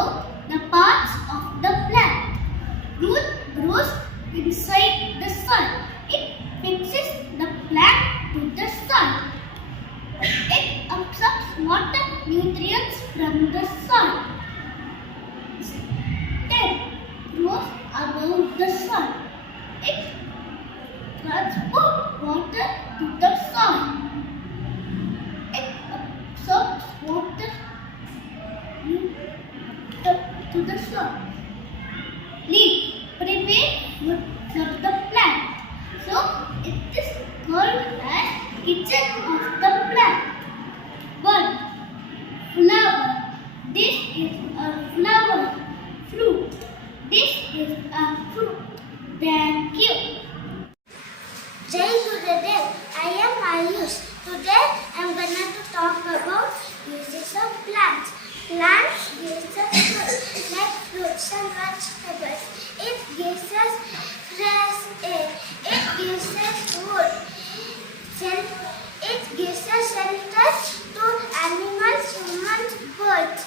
about the parts of the plant. Root grows inside the soil. It fixes the plant to the soil. It absorbs water nutrients from the soil. Stem grows above the soil. It transports water to the soil. It absorbs water to the soil. Leaf prepare food for the plant. So it is called as kitchen of the plant. Bud, flower. This is a flower. Fruit. This is a fruit. Thank you. Jai Gurudev, I am Ayush. Today I am going to talk about uses of plants. Plants gives us food like fruits and vegetables. It gives us fresh air. It gives us wood. It gives us shelter to animals, humans, birds.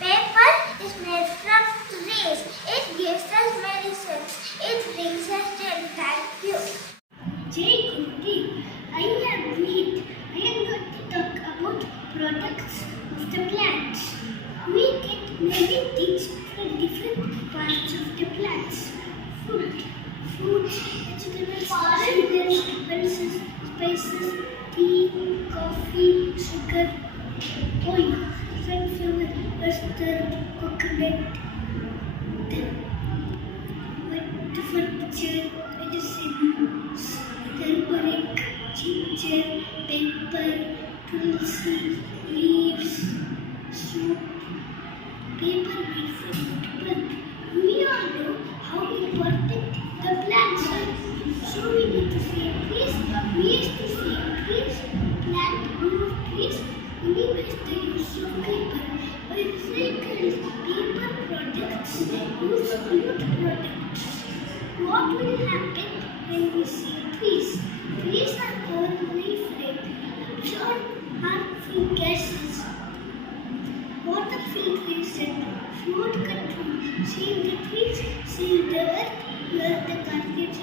Paper is made from trees. It gives us medicines. It brings us joy. Thank you. Jai Gurudev, I am Vihit. I am going to talk about products of the plants. We get many things from different parts of the plants. Fruits, vegetables, sugars, pulses, spices, tea, coffee, sugar, oil, sunflower, mustard, coconut, furniture, medicines, turmeric, ginger, pepper, tulsi, leaves, soap, paper made from wood. We all know how important the plants are. So we need to save trees. We used to save trees, plant more trees, minimize the use of paper. By recycling paper products, use wood products. What will happen when we save trees? Trees are permanently free, absorb harmful gases. Water filtration, flood control, save the trees, save the earth, where the garbage